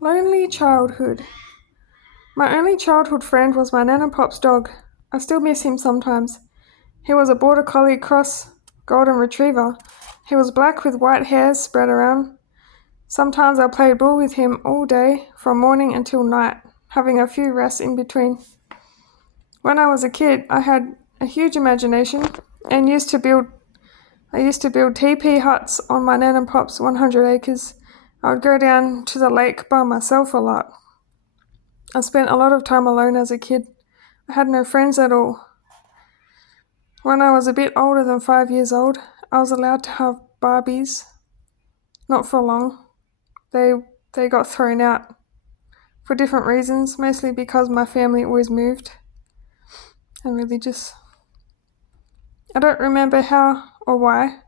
Lonely childhood. My only childhood friend was my Nan and Pop's dog. I still miss him sometimes. He was a border collie cross golden retriever. He was black with white hairs spread around. Sometimes I played ball with him all day, from morning until night, having a few rests in between. When I was a kid, I had a huge imagination and I used to build teepee huts on my Nan and Pop's 100 acres. I would go down to the lake by myself a lot. I spent a lot of time alone as a kid. I had no friends at all. When I was a bit older than 5 years old, I was allowed to have Barbies. Not for long. They got thrown out for different reasons, mostly because my family always moved and religious. I don't remember how or why,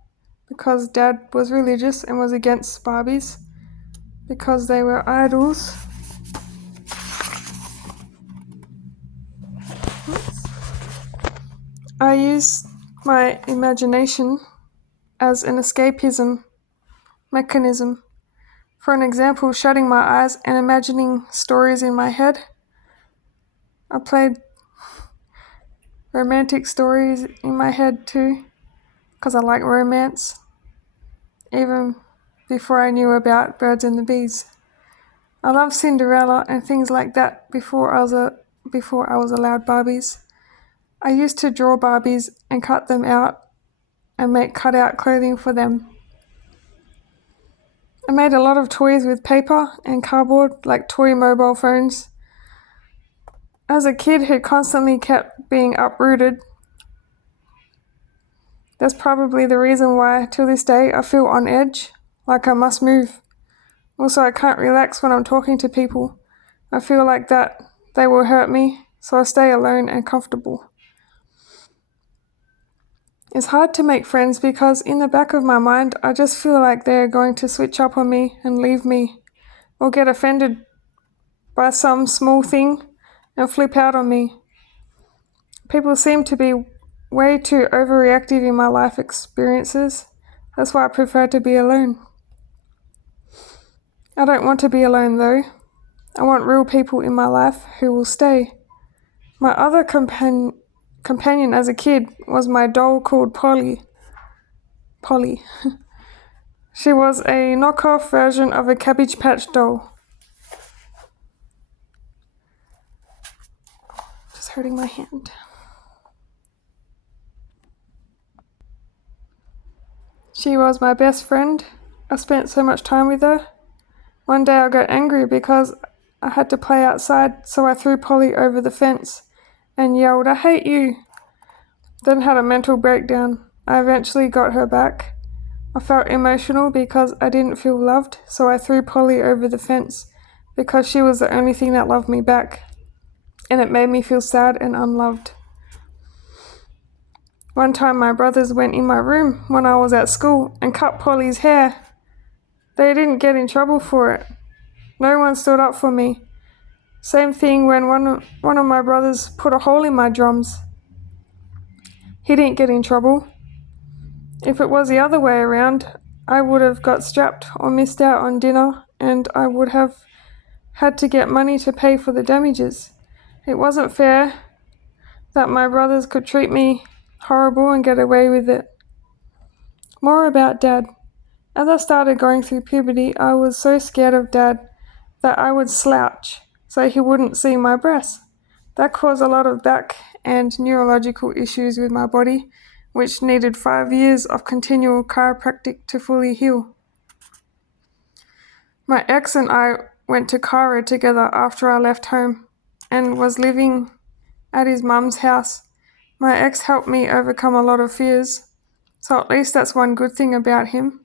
because Dad was religious and was against Barbies because they were idols. I used my imagination as an escapism mechanism. For an example, shutting my eyes and imagining stories in my head. I played romantic stories in my head too, because I like romance, even before I knew about birds and the bees. I loved Cinderella and things like that before I was allowed Barbies. I used to draw Barbies and cut them out and make cutout clothing for them. I made a lot of toys with paper and cardboard, like toy mobile phones. As a kid who constantly kept being uprooted, that's probably the reason why, to this day, I feel on edge, like I must move. Also, I can't relax when I'm talking to people. I feel like that they will hurt me, so I stay alone and comfortable. It's hard to make friends because in the back of my mind, I just feel like they're going to switch up on me and leave me, or get offended by some small thing and flip out on me. People seem to be way too overreactive in my life experiences. That's why I prefer to be alone. I don't want to be alone though. I want real people in my life who will stay. My other companion as a kid was my doll called Polly. Polly. She was a knockoff version of a Cabbage Patch doll. Just hurting my hand. She was my best friend. I spent so much time with her. One day I got angry because I had to play outside, so I threw Polly over the fence and yelled, "I hate you!" Then had a mental breakdown. I eventually got her back. I felt emotional because I didn't feel loved, so I threw Polly over the fence because she was the only thing that loved me back, and it made me feel sad and unloved. One time my brothers went in my room when I was at school and cut Polly's hair. They didn't get in trouble for it. No one stood up for me. Same thing when one of my brothers put a hole in my drums. He didn't get in trouble. If it was the other way around, I would have got strapped or missed out on dinner, and I would have had to get money to pay for the damages. It wasn't fair that my brothers could treat me horrible and get away with it. More about Dad. As I started going through puberty, I was so scared of Dad that I would slouch so he wouldn't see my breasts. That caused a lot of back and neurological issues with my body, which needed 5 years of continual chiropractic to fully heal. My ex and I went to Cairo together after I left home and was living at his mum's house. My ex helped me overcome a lot of fears, so at least that's one good thing about him.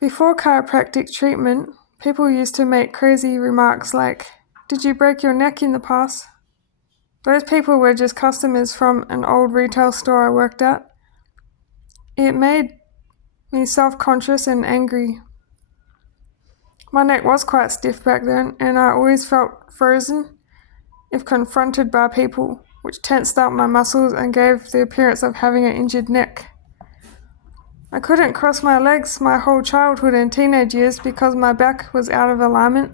Before chiropractic treatment, people used to make crazy remarks like, "Did you break your neck in the past?" Those people were just customers from an old retail store I worked at. It made me self-conscious and angry. My neck was quite stiff back then, and I always felt frozen if confronted by people, which tensed up my muscles and gave the appearance of having an injured neck. I couldn't cross my legs my whole childhood and teenage years because my back was out of alignment.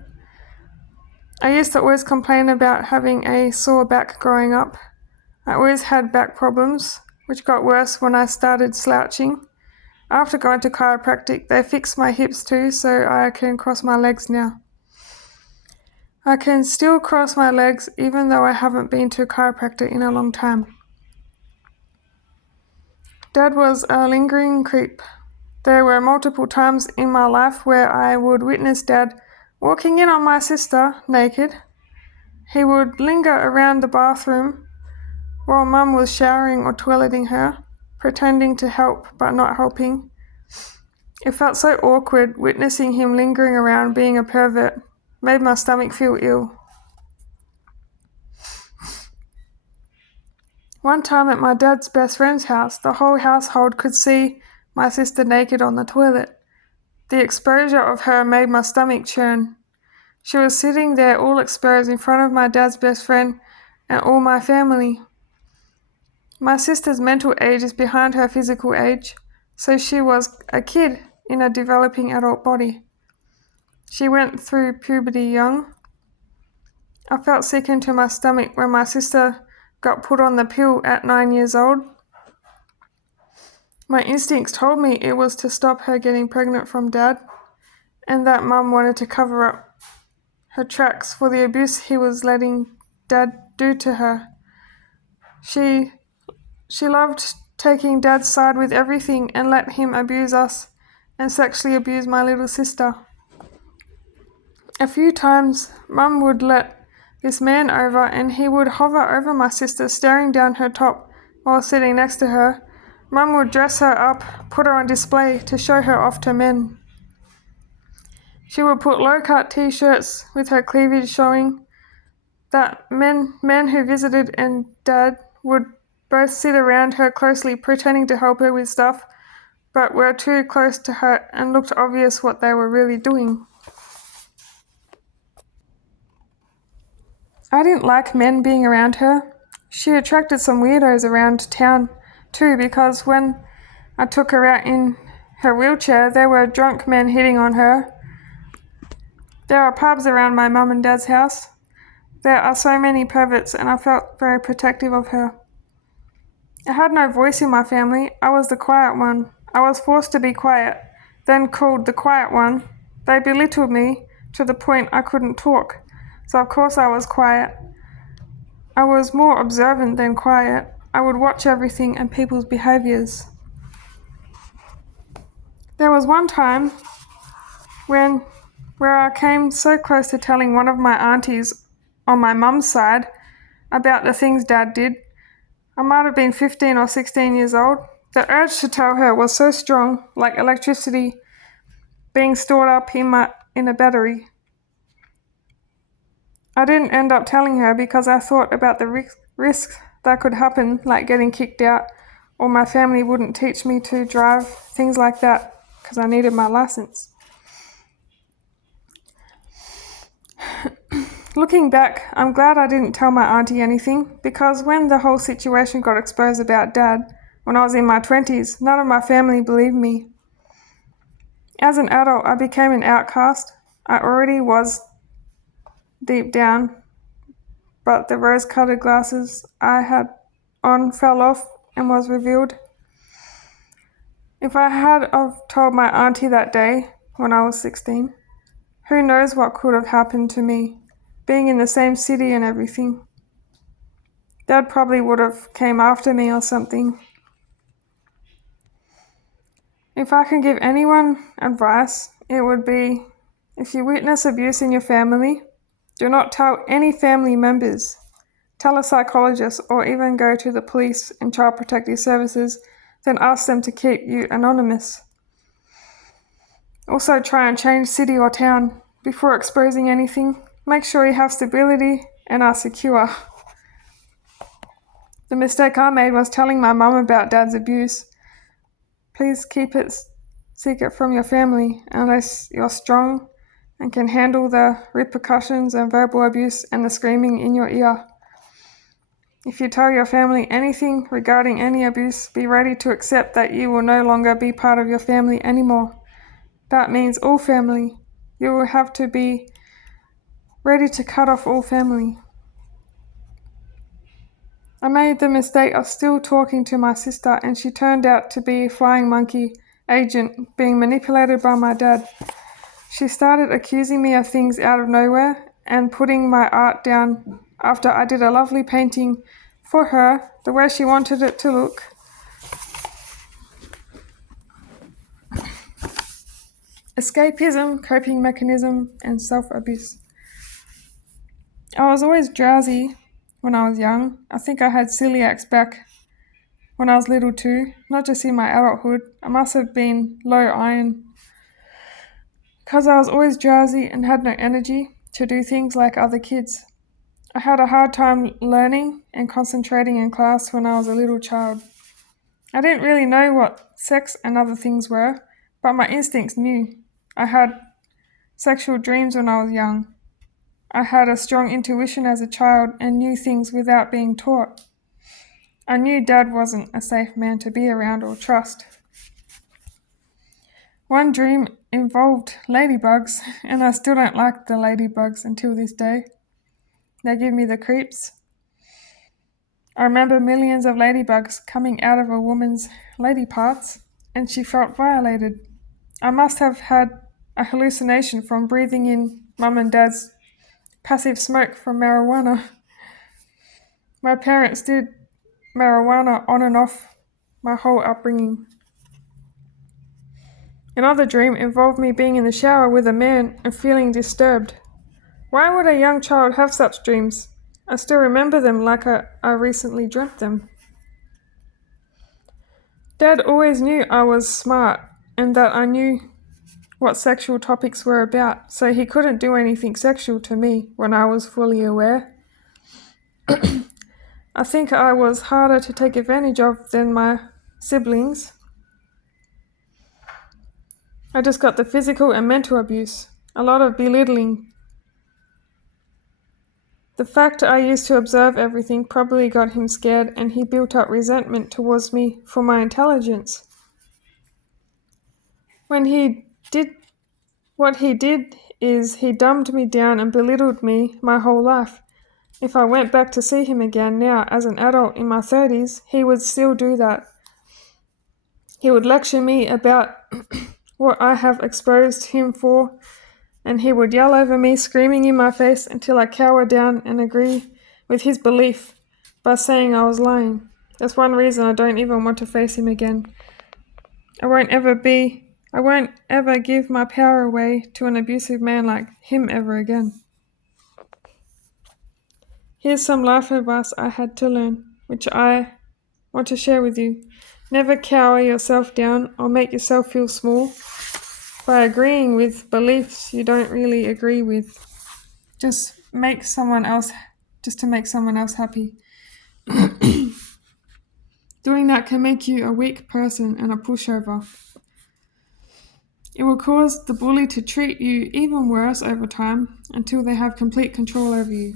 I used to always complain about having a sore back growing up. I always had back problems, which got worse when I started slouching. After going to chiropractic, they fixed my hips too, so I can cross my legs now. I can still cross my legs even though I haven't been to a chiropractor in a long time. Dad was a lingering creep. There were multiple times in my life where I would witness Dad walking in on my sister naked. He would linger around the bathroom while Mum was showering or toileting her, pretending to help but not helping. It felt so awkward witnessing him lingering around being a pervert. Made my stomach feel ill. One time at my dad's best friend's house, the whole household could see my sister naked on the toilet. The exposure of her made my stomach churn. She was sitting there all exposed in front of my dad's best friend and all my family. My sister's mental age is behind her physical age, so she was a kid in a developing adult body. She went through puberty young. I felt sick into my stomach when my sister got put on the pill at 9 years old. My instincts told me it was to stop her getting pregnant from Dad, and that Mum wanted to cover up her tracks for the abuse he was letting Dad do to her. She loved taking Dad's side with everything and let him abuse us and sexually abuse my little sister. A few times, Mum would let this man over and he would hover over my sister, staring down her top while sitting next to her. Mum would dress her up, put her on display to show her off to men. She would put low-cut t-shirts with her cleavage showing. That men who visited and Dad would both sit around her closely, pretending to help her with stuff, but were too close to her and looked obvious what they were really doing. I didn't like men being around her. She attracted some weirdos around town too, because when I took her out in her wheelchair, there were drunk men hitting on her. There are pubs around my mum and dad's house. There are so many perverts, and I felt very protective of her. I had no voice in my family. I was the quiet one. I was forced to be quiet, then called the quiet one. They belittled me to the point I couldn't talk, so of course I was quiet. I was more observant than quiet. I would watch everything and people's behaviours. There was one time where I came so close to telling one of my aunties on my mum's side about the things Dad did. I might have been 15 or 16 years old. The urge to tell her was so strong, like electricity being stored up in a battery. I didn't end up telling her because I thought about the risks that could happen, like getting kicked out, or my family wouldn't teach me to drive, things like that, because I needed my license. Looking back, I'm glad I didn't tell my auntie anything, because when the whole situation got exposed about Dad, when I was in my 20s, none of my family believed me. As an adult, I became an outcast. I already was deep down, but the rose-colored glasses I had on fell off and was revealed. If I had told my auntie that day, when I was 16, who knows what could have happened to me, being in the same city and everything. Dad probably would have came after me or something. If I can give anyone advice, it would be, if you witness abuse in your family, do not tell any family members. Tell a psychologist or even go to the police and Child Protective Services, then ask them to keep you anonymous. Also try and change city or town before exposing anything. Make sure you have stability and are secure. The mistake I made was telling my mum about Dad's abuse. Please keep it secret from your family unless you're strong and can handle the repercussions and verbal abuse and the screaming in your ear. If you tell your family anything regarding any abuse, be ready to accept that you will no longer be part of your family anymore. That means all family. You will have to be ready to cut off all family. I made the mistake of still talking to my sister, and she turned out to be a flying monkey agent being manipulated by my dad. She started accusing me of things out of nowhere and putting my art down after I did a lovely painting for her the way she wanted it to look. Escapism, coping mechanism, and self-abuse. I was always drowsy when I was young. I think I had celiacs back when I was little too, not just in my adulthood. I must have been low iron because I was always drowsy and had no energy to do things like other kids. I had a hard time learning and concentrating in class when I was a little child. I didn't really know what sex and other things were, but my instincts knew. I had sexual dreams when I was young. I had a strong intuition as a child and knew things without being taught. I knew Dad wasn't a safe man to be around or trust. One dream involved ladybugs, and I still don't like the ladybugs until this day. They give me the creeps. I remember millions of ladybugs coming out of a woman's lady parts, and she felt violated. I must have had a hallucination from breathing in Mum and Dad's passive smoke from marijuana. My parents did marijuana on and off my whole upbringing. Another dream involved me being in the shower with a man and feeling disturbed. Why would a young child have such dreams? I still remember them like I recently dreamt them. Dad always knew I was smart and that I knew what sexual topics were about, so he couldn't do anything sexual to me when I was fully aware. I think I was harder to take advantage of than my siblings. I just got the physical and mental abuse, a lot of belittling. The fact I used to observe everything probably got him scared, and he built up resentment towards me for my intelligence. What he did is he dumbed me down and belittled me my whole life. If I went back to see him again now as an adult in my 30s, he would still do that. He would lecture me about what I have exposed him for, and he would yell over me, screaming in my face until I cowered down and agree with his belief by saying I was lying. That's one reason I don't even want to face him again. I won't ever give my power away to an abusive man like him ever again. Here's some life advice I had to learn, which I want to share with you. Never cower yourself down or make yourself feel small by agreeing with beliefs you don't really agree with. Just to make someone else happy. Doing that can make you a weak person and a pushover. It will cause the bully to treat you even worse over time until they have complete control over you.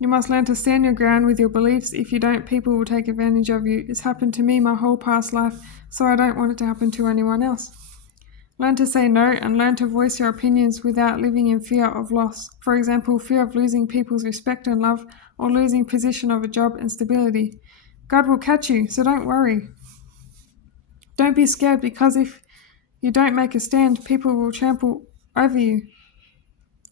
You must learn to stand your ground with your beliefs. If you don't, people will take advantage of you. It's happened to me my whole past life, so I don't want it to happen to anyone else. Learn to say no and learn to voice your opinions without living in fear of loss. For example, fear of losing people's respect and love or losing position of a job and stability. God will catch you, so don't worry. Don't be scared, because if you don't make a stand, people will trample over you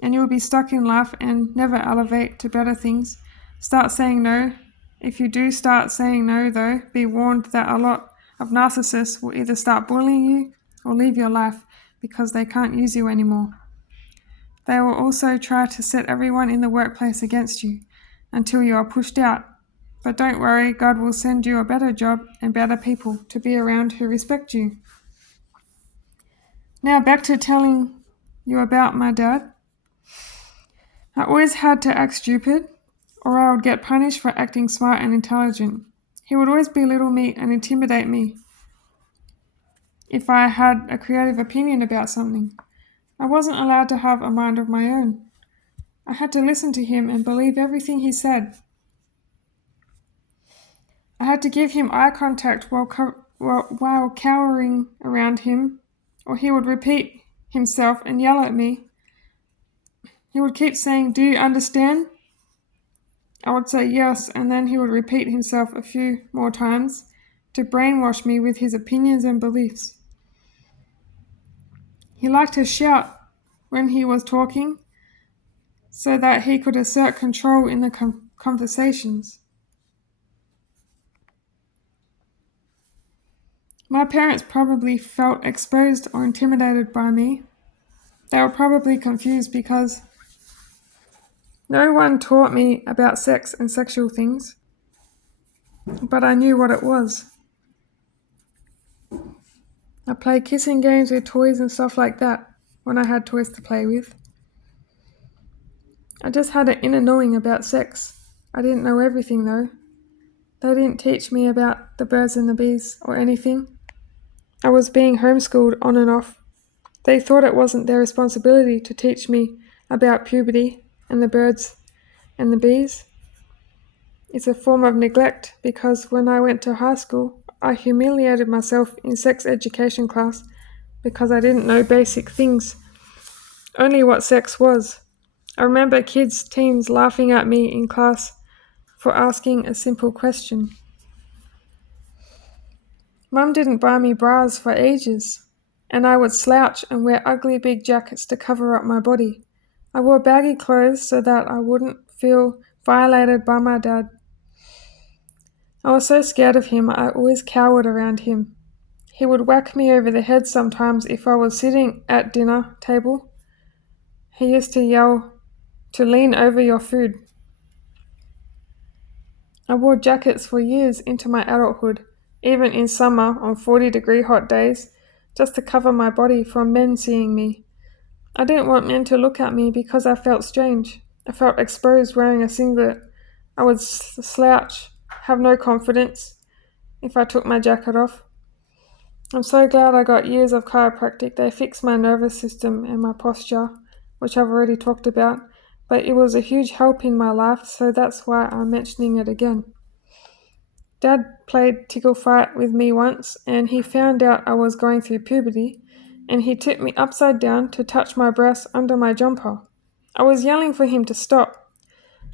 and you will be stuck in life and never elevate to better things. Start saying no. If you do start saying no, though, be warned that a lot of narcissists will either start bullying you or leave your life because they can't use you anymore. They will also try to set everyone in the workplace against you until you are pushed out. But don't worry, God will send you a better job and better people to be around who respect you. Now back to telling you about my dad. I always had to act stupid, or I would get punished for acting smart and intelligent. He would always belittle me and intimidate me if I had a creative opinion about something. I wasn't allowed to have a mind of my own. I had to listen to him and believe everything he said. I had to give him eye contact while cowering around him, or he would repeat himself and yell at me. He would keep saying, "Do you understand?" I would say yes, and then he would repeat himself a few more times to brainwash me with his opinions and beliefs. He liked to shout when he was talking so that he could assert control in the conversations. My parents probably felt exposed or intimidated by me. They were probably confused because no one taught me about sex and sexual things, but I knew what it was. I played kissing games with toys and stuff like that when I had toys to play with. I just had an inner knowing about sex. I didn't know everything though. They didn't teach me about the birds and the bees or anything. I was being homeschooled on and off. They thought it wasn't their responsibility to teach me about puberty and the birds and the bees. It's a form of neglect because when I went to high school, I humiliated myself in sex education class because I didn't know basic things, only what sex was. I remember teens laughing at me in class for asking a simple question. Mum didn't buy me bras for ages, and I would slouch and wear ugly big jackets to cover up my body. I wore baggy clothes so that I wouldn't feel violated by my dad. I was so scared of him, I always cowered around him. He would whack me over the head sometimes if I was sitting at dinner table. He used to yell to lean over your food. I wore jackets for years into my adulthood, even in summer on 40-degree hot days, just to cover my body from men seeing me. I didn't want men to look at me because I felt strange. I felt exposed wearing a singlet. I would slouch, have no confidence if I took my jacket off. I'm so glad I got years of chiropractic. They fixed my nervous system and my posture, which I've already talked about, but it was a huge help in my life, so that's why I'm mentioning it again. Dad played tickle fight with me once, and he found out I was going through puberty, and he tipped me upside down to touch my breasts under my jumper. I was yelling for him to stop.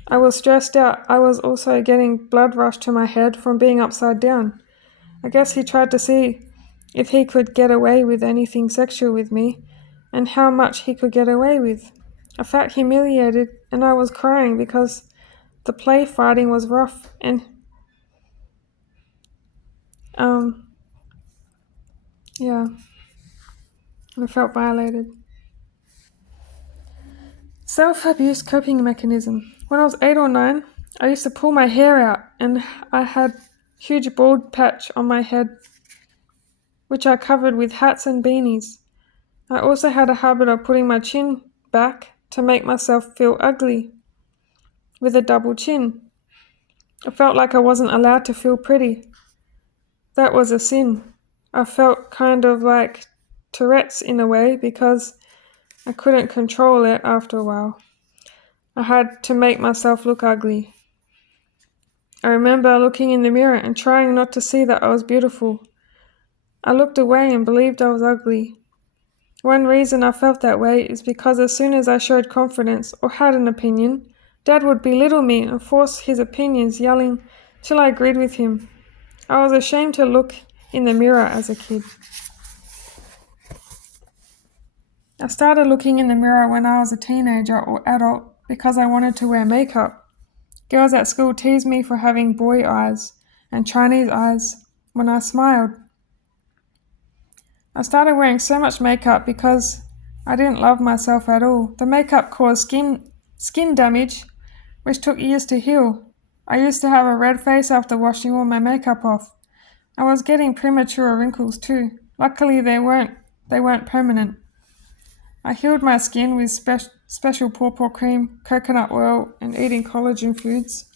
I was stressed out. I was also getting blood rush to my head from being upside down. I guess he tried to see if he could get away with anything sexual with me, and how much he could get away with. I felt humiliated, and I was crying because the play fighting was rough, and yeah, I felt violated. Self-abuse coping mechanism. When I was 8 or 9, I used to pull my hair out, and I had huge bald patch on my head, which I covered with hats and beanies. I also had a habit of putting my chin back to make myself feel ugly with a double chin. I felt like I wasn't allowed to feel pretty. That was a sin. I felt kind of like Tourette's in a way because I couldn't control it after a while. I had to make myself look ugly. I remember looking in the mirror and trying not to see that I was beautiful. I looked away and believed I was ugly. One reason I felt that way is because as soon as I showed confidence or had an opinion, Dad would belittle me and force his opinions, yelling till I agreed with him. I was ashamed to look in the mirror as a kid. I started looking in the mirror when I was a teenager or adult because I wanted to wear makeup. Girls at school teased me for having boy eyes and Chinese eyes when I smiled. I started wearing so much makeup because I didn't love myself at all. The makeup caused skin damage, which took years to heal. I used to have a red face after washing all my makeup off. I was getting premature wrinkles too. Luckily they weren't permanent. I healed my skin with special pawpaw cream, coconut oil, and eating collagen foods.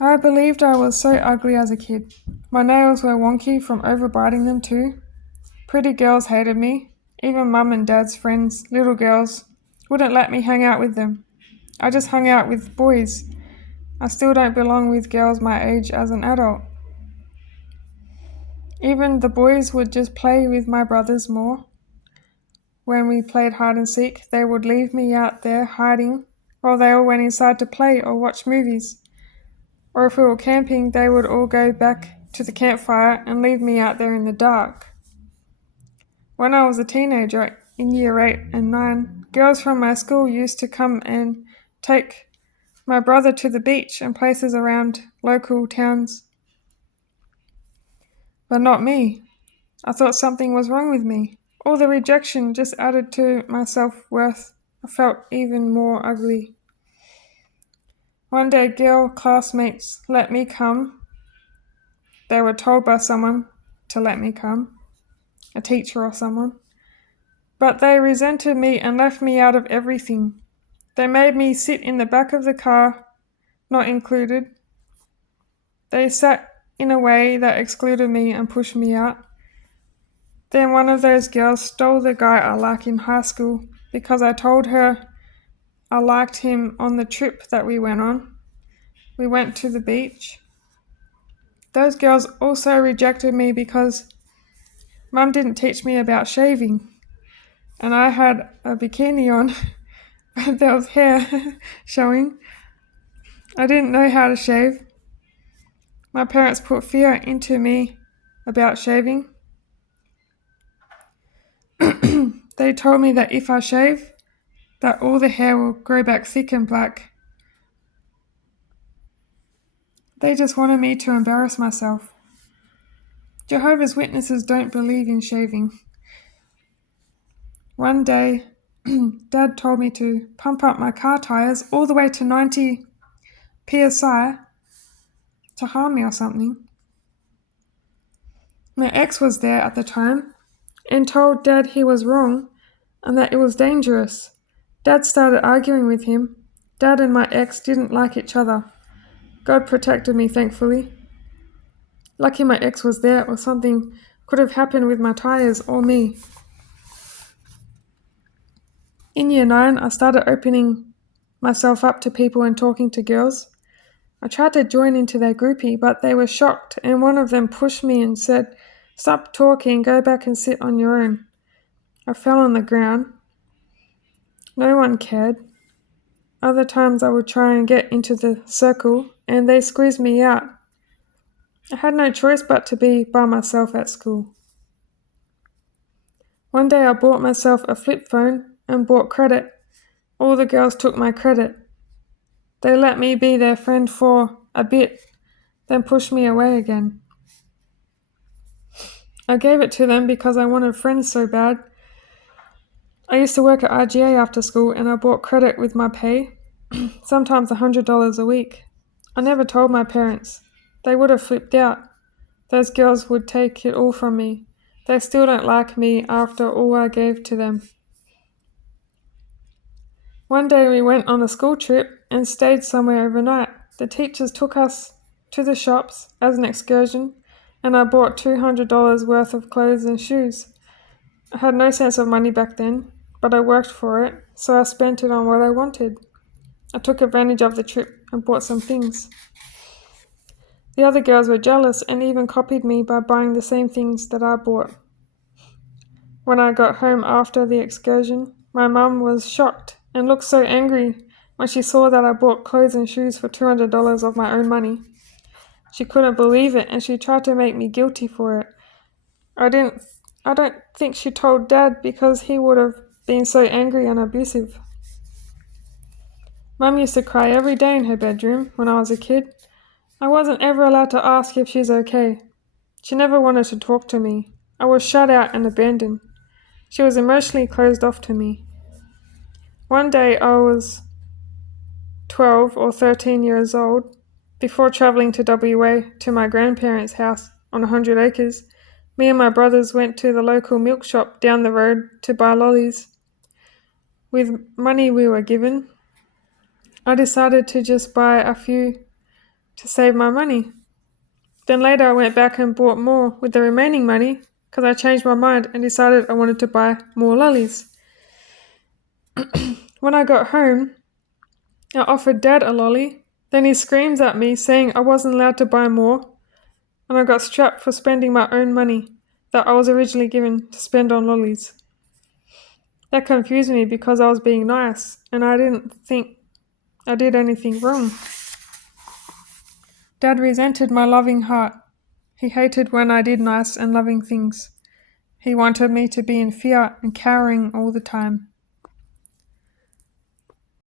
I believed I was so ugly as a kid. My nails were wonky from overbiting them too. Pretty girls hated me. Even Mum and Dad's friends, little girls, wouldn't let me hang out with them. I just hung out with boys. I still don't belong with girls my age as an adult. Even the boys would just play with my brothers more. When we played hide and seek, they would leave me out there hiding while they all went inside to play or watch movies. Or if we were camping, they would all go back to the campfire and leave me out there in the dark. When I was a teenager, in year 8 and 9, girls from my school used to come and take my brother to the beach and places around local towns. But not me. I thought something was wrong with me. All the rejection just added to my self-worth. I felt even more ugly. One day, girl classmates let me come. They were told by someone to let me come, a teacher or someone. But they resented me and left me out of everything. They made me sit in the back of the car, not included. They sat in a way that excluded me and pushed me out. Then one of those girls stole the guy I liked in high school because I told her I liked him on the trip that we went on. We went to the beach. Those girls also rejected me because Mum didn't teach me about shaving. And I had a bikini on, but there was hair showing. I didn't know how to shave. My parents put fear into me about shaving. They told me that if I shave, that all the hair will grow back thick and black. They just wanted me to embarrass myself. Jehovah's Witnesses don't believe in shaving. One day, Dad told me to pump up my car tires all the way to 90 psi to harm me or something. My ex was there at the time and told Dad he was wrong and that it was dangerous. Dad started arguing with him. Dad and my ex didn't like each other. God protected me, thankfully. Lucky my ex was there, or something could have happened with my tires or me. In year 9, I started opening myself up to people and talking to girls. I tried to join into their groupie, but they were shocked, and one of them pushed me and said, "Stop talking, go back and sit on your own." I fell on the ground. No one cared. Other times I would try and get into the circle, and they squeezed me out. I had no choice but to be by myself at school. One day I bought myself a flip phone and bought credit. All the girls took my credit. They let me be their friend for a bit, then pushed me away again. I gave it to them because I wanted friends so bad. I used to work at IGA after school and I bought credit with my pay, sometimes $100 a week. I never told my parents. They would have flipped out. Those girls would take it all from me. They still don't like me after all I gave to them. One day we went on a school trip and stayed somewhere overnight. The teachers took us to the shops as an excursion, and I bought $200 worth of clothes and shoes. I had no sense of money back then, but I worked for it, so I spent it on what I wanted. I took advantage of the trip and bought some things. The other girls were jealous and even copied me by buying the same things that I bought. When I got home after the excursion, my mum was shocked and looked so angry when she saw that I bought clothes and shoes for $200 of my own money. She couldn't believe it and she tried to make me guilty for it. I don't think she told Dad because he would have been so angry and abusive. Mum used to cry every day in her bedroom when I was a kid. I wasn't ever allowed to ask if she's okay. She never wanted to talk to me. I was shut out and abandoned. She was emotionally closed off to me. One day I was 12 or 13 years old. Before travelling to WA to my grandparents' house on 100 acres, me and my brothers went to the local milk shop down the road to buy lollies. With money we were given, I decided to just buy a few to save my money. Then later I went back and bought more with the remaining money because I changed my mind and decided I wanted to buy more lollies. When I got home, I offered Dad a lolly Then he screams at me, saying I wasn't allowed to buy more, and I got strapped for spending my own money that I was originally given to spend on lollies. That confused me because I was being nice, and I didn't think I did anything wrong. Dad resented my loving heart. He hated when I did nice and loving things. He wanted me to be in fear and cowering all the time.